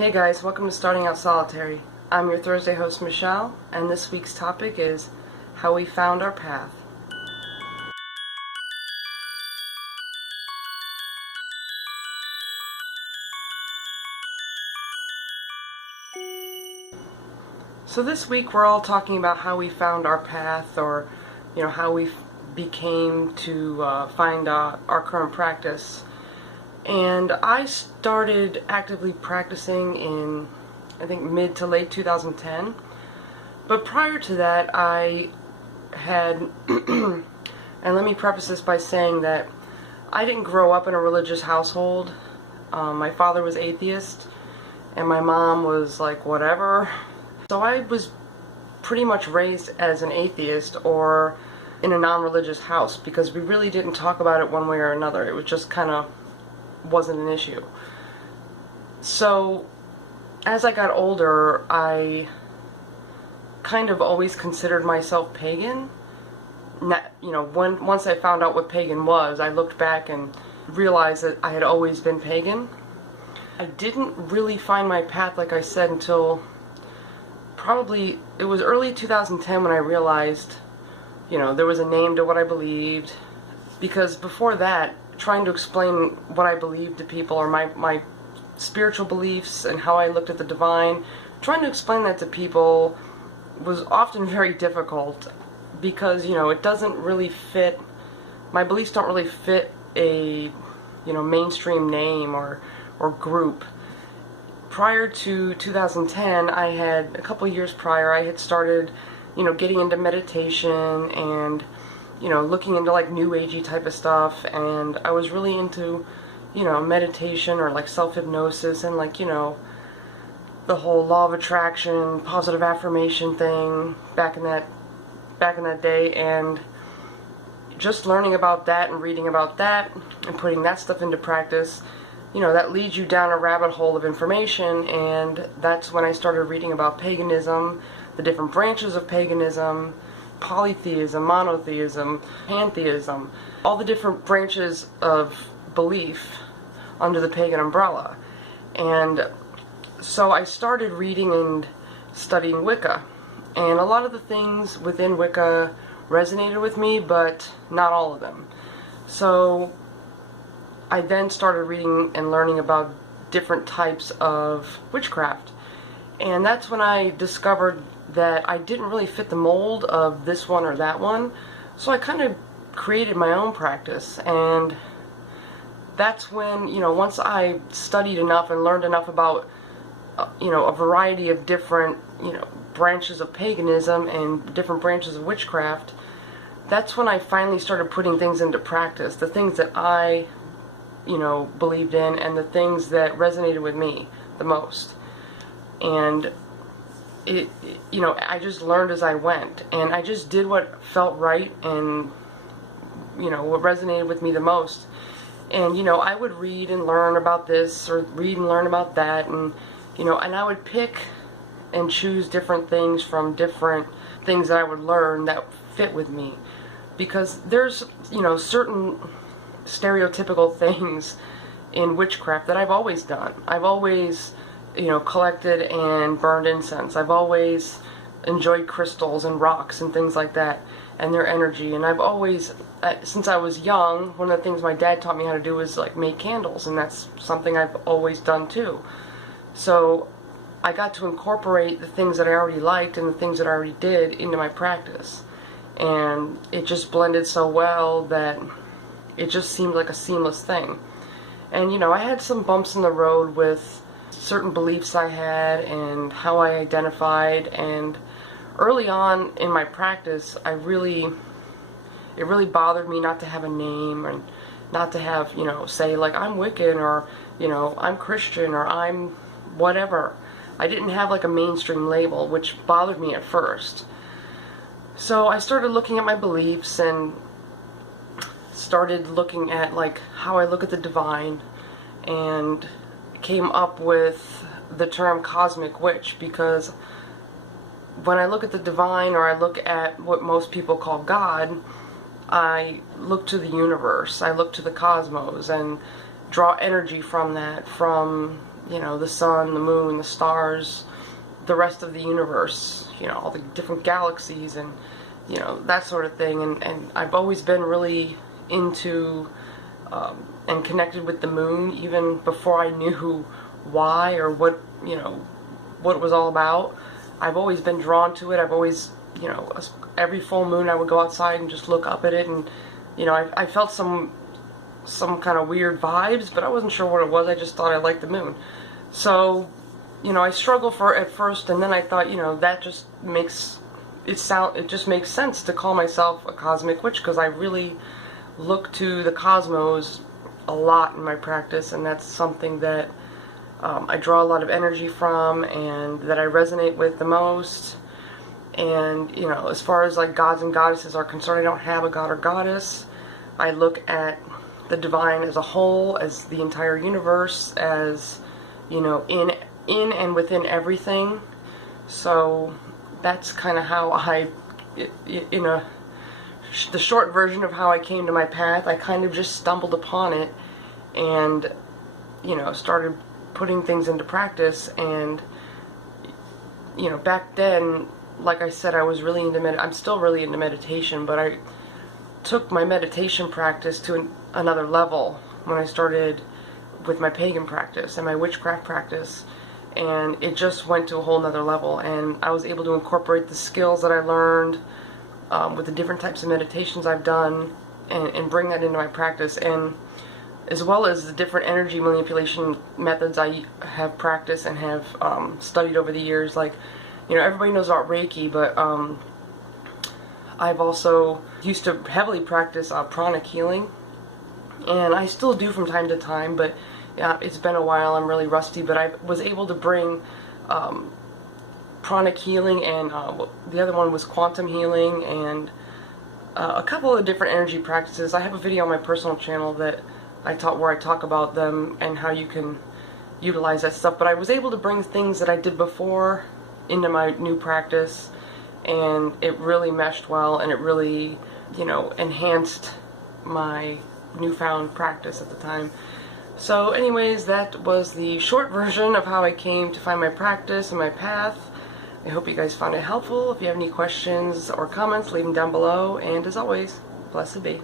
Hey guys, welcome to Starting Out Solitary. I'm your Thursday host Michelle, and this week's topic is how we found our path. So this week we're all talking about how we found our path, or how we became to find our current practice. And I started actively practicing in, I think, mid to late 2010. But prior to that, I had, and let me preface this by saying that I didn't grow up in a religious household. My father was atheist, and my mom was like, whatever. So I was pretty much raised as an atheist or in a non-religious house, because we really didn't talk about it one way or another. It was just kind of wasn't an issue. So as I got older, I kind of always considered myself pagan. Once I found out what pagan was, I looked back and realized that I had always been pagan. I didn't really find my path, like I said, until probably it was early 2010 when I realized, there was a name to what I believed. Because before that, trying to explain what I believed to people, or my spiritual beliefs and how I looked at the divine, trying to explain that to people was often very difficult, because it doesn't really fit, my beliefs don't really fit a mainstream name or group. Prior to 2010, a couple years prior, I had started getting into meditation and looking into like new agey type of stuff, and I was really into meditation or like self-hypnosis and like the whole law of attraction, positive affirmation thing back in that day, and just learning about that and reading about that and putting that stuff into practice, that leads you down a rabbit hole of information. And that's when I started reading about paganism, the different branches of paganism, polytheism, monotheism, pantheism, all the different branches of belief under the pagan umbrella. And so I started reading and studying Wicca, and a lot of the things within Wicca resonated with me, but not all of them. So I then started reading and learning about different types of witchcraft, and that's when I discovered that I didn't really fit the mold of this one or that one. So I kind of created my own practice, and that's when, once I studied enough and learned enough about, a variety of different, branches of paganism and different branches of witchcraft, that's when I finally started putting things into practice, the things that I, believed in, and the things that resonated with me the most. And I just learned as I went, and I just did what felt right and, what resonated with me the most. And, I would read and learn about this, or read and learn about that, and, and I would pick and choose different things from different things that I would learn that fit with me. Because there's, certain stereotypical things in witchcraft that I've always done. I've always collected and burned incense. I've always enjoyed crystals and rocks and things like that and their energy. And I've always, since I was young, one of the things my dad taught me how to do was like make candles, and that's something I've always done too. So I got to incorporate the things that I already liked and the things that I already did into my practice. And it just blended so well that it just seemed like a seamless thing. And I had some bumps in the road with certain beliefs I had and how I identified, and early on in my practice it really bothered me not to have a name, and not to have, say like I'm Wiccan, or I'm Christian, or I'm whatever. I didn't have like a mainstream label, which bothered me at first. So I started looking at my beliefs and started looking at like how I look at the divine, and came up with the term cosmic witch, because when I look at the divine, or I look at what most people call God, I look to the universe, I look to the cosmos, and draw energy from that, from you know, the sun, the moon, the stars, the rest of the universe, you know, all the different galaxies and, you know, that sort of thing. And I've always been really into and connected with the moon even before I knew why or what, you know, what it was all about. I've always been drawn to it. I've always, you know, every full moon I would go outside and just look up at it, and, you know, I felt some kind of weird vibes, but I wasn't sure what it was. I just thought I liked the moon. So, you know, I struggled for it at first, and then I thought, you know, that just makes it just makes sense to call myself a cosmic witch, because I really look to the cosmos a lot in my practice, and that's something that I draw a lot of energy from and that I resonate with the most. And, you know, as far as like gods and goddesses are concerned, I don't have a god or goddess. I look at the divine as a whole, as the entire universe, as, you know, in and within everything. So that's kind of how the short version of how I came to my path. I kind of just stumbled upon it and, you know, started putting things into practice. And, you know, back then, like I said, I was really into I'm still really into meditation, but I took my meditation practice to another level when I started with my pagan practice and my witchcraft practice, and it just went to a whole nother level. And I was able to incorporate the skills that I learned with the different types of meditations I've done and bring that into my practice, and as well as the different energy manipulation methods I have practiced and have studied over the years. Like, you know, everybody knows about Reiki, but I've also used to heavily practice pranic healing, and I still do from time to time, but it's been a while. I'm really rusty, but I was able to bring pranic healing, and the other one was quantum healing, and a couple of different energy practices. I have a video on my personal channel that where I talk about them and how you can utilize that stuff. But I was able to bring things that I did before into my new practice, and it really meshed well, and it really, you know, enhanced my newfound practice at the time. So anyways, that was the short version of how I came to find my practice and my path. I hope you guys found it helpful. If you have any questions or comments, leave them down below, and as always, blessed be.